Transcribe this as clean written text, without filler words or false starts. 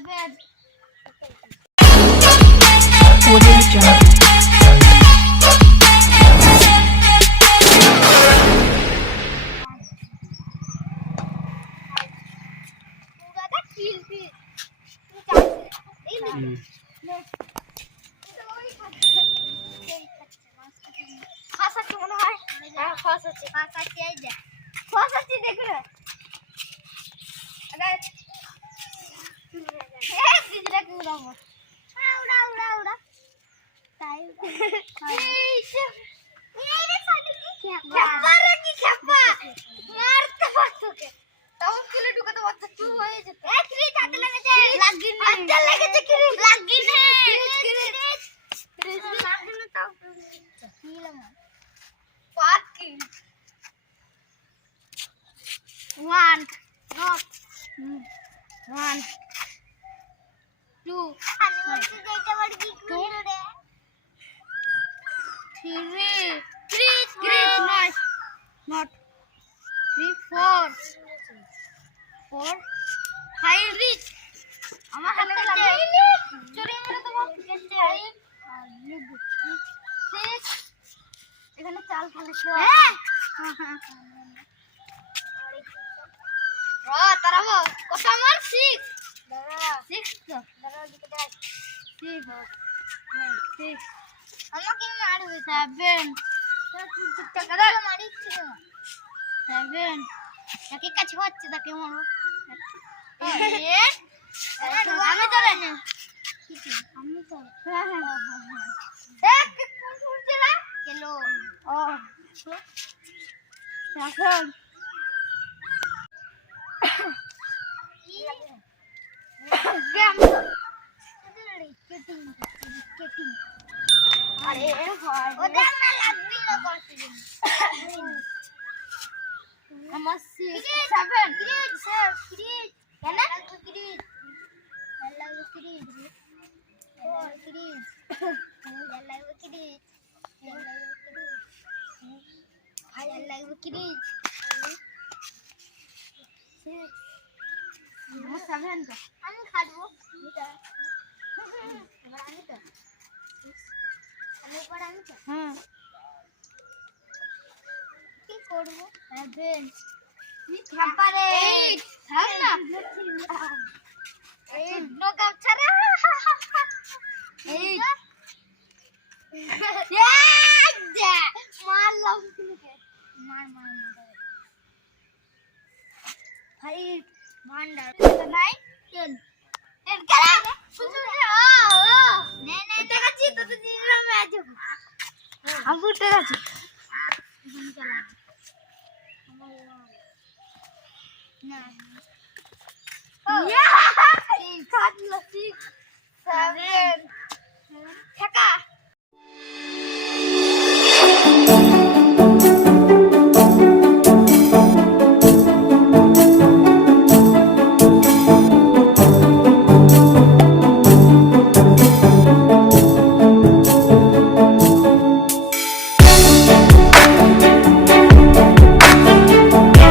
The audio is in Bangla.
7 1 not 1 2 আমি বলছি যে এটা বড় কি করে রে 3 নয় not 3 4 5 রিচ আমার হাতে লাগে চুরি মেরে দেবো 6 এখানে চাল খালি হ্যাঁ তারাবো কত আমার 6 দাদা 6 তো দাদা দিকে দেখ 6 আমাকে মারবে 7 তো দাদা মারিছিল 7 নাকি কাছে হচ্ছে তাকে মারো আমি তো জানি আমি তো হ্যাঁ দেখ কোন উড়ছে না চলো ও এখন अरे ओदा ना लगती लो करती हम 6 7 क्रीज है ना क्रीज हेलो क्रीज और crease hello crease hello crease 7 তো আমি খাবো এটা এবার আমি তো কি করবো 7 কি খাপারে 8 থাম না 8 নো কাপছারে 8 মারলাম তোমাকে মার ভাই মান্ডার 9 10 करा नहीं उठेगा जी तो दिन में आ जाओ हम उठेगा जी ना या 7 7 ठका